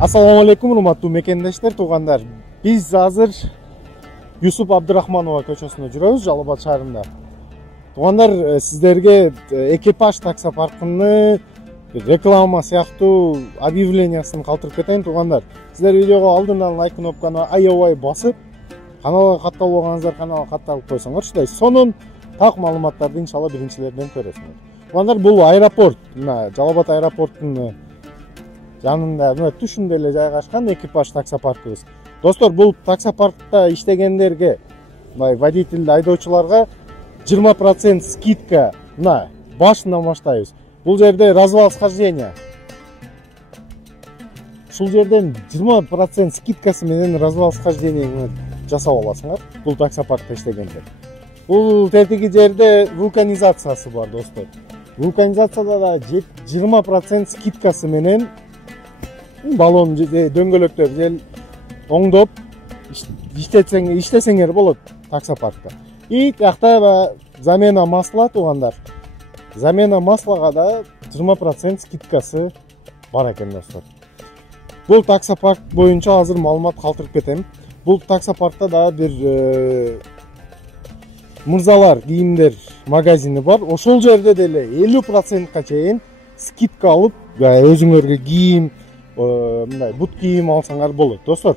Assalamu алейкум, урматтуу мекендештер, туугандар. Биз азыр Юсуп Абдурахманова көчөсүндө жүрөбүз, Жалал Абад шаарында. Туугандар, сиздерге экипаж таксопаркыны реклама сыяктуу объявлениясын калтырып кетейин, туугандар. Сиздер видеого алдынан лайк кнопканы аябай басып, каналга катталбагансыздар каналга катталып койсоңорчу. Сонун так маалыматтарды иншалла биринчилерден көрөсүңөр. Туугандар, бул аэропорт, мына Жалал Абад аэропортунун жанында мына түшүндө эле жайгашкан экипаж таксопаркыбыз. Достор, бул таксопаркта иштегендерге, водитель айдоочуларга 20% скидка мына башынан баштайбыз. Бул жерде развал схождения. Ушул жерден 20% скидкасы менен развал схождениеңи жасап аласыңар. Бул таксопаркта иштегендер. Бул тетиги жерде вулканизациясы бар, достор. Вулканизацияда да 20% скидкасы менен баллон дөңгөлөктөр жел оңдоп иштесеңер болот таксопаркта. И тиякта замена масла, туугандар. Замена маслага да 20% скидкасы бар экен, достор. Бул таксопарк боюнча азыр маалымат калтырып кетем. Бул таксопаркта да бир мырзалар кийимдер магазини бар. Ошол жерде деле 50%ка чейин скидка алып, өзүңөргө кийим, мындай бут кийим алсаңар болот, достор.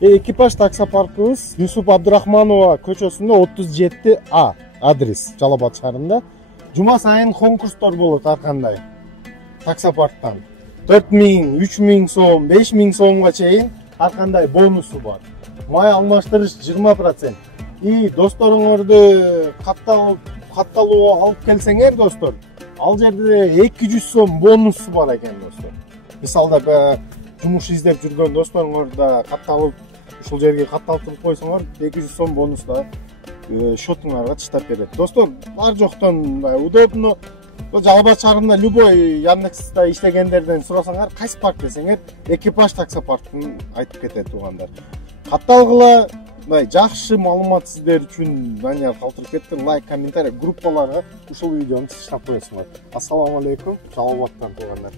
Экипаж таксопаркыбыз Юсуп Абдурахманова көчөсүндө 37А адрес, Жалал Абад шаарында. Жума сайын конкурстор болот ар кандай таксопарктан. 4000, 3000 сом, 5000 сомго чейин ар кандай бонусу бар. Май алмаштырыш 20%. И досторуңорду катталууга алып келсеңер, достор, ал жерде 200 сом бонусу бар экен, достор. Мисалда жумуш издеп жүргөн досторуңор да катталып, ушул жерге катталтып койсоңор, 200 сом бонус да шотуңарга таштап берет. Достор, бар жоктон удобно. Жалал Абад шаарында любой Яндекста иштегендерден сурасаңар, кайсы парк десеңер, экипаж таксопаркын айтып кетет, туугандар. Катталгыла, жакшы маалымат сиздер үчүн Данияр калтырып кетти. Лайк, комментарий, группаларга ушул видеону таштап коесуңар. Ассаламу алейкум, Жалал Абадтан, туугандар.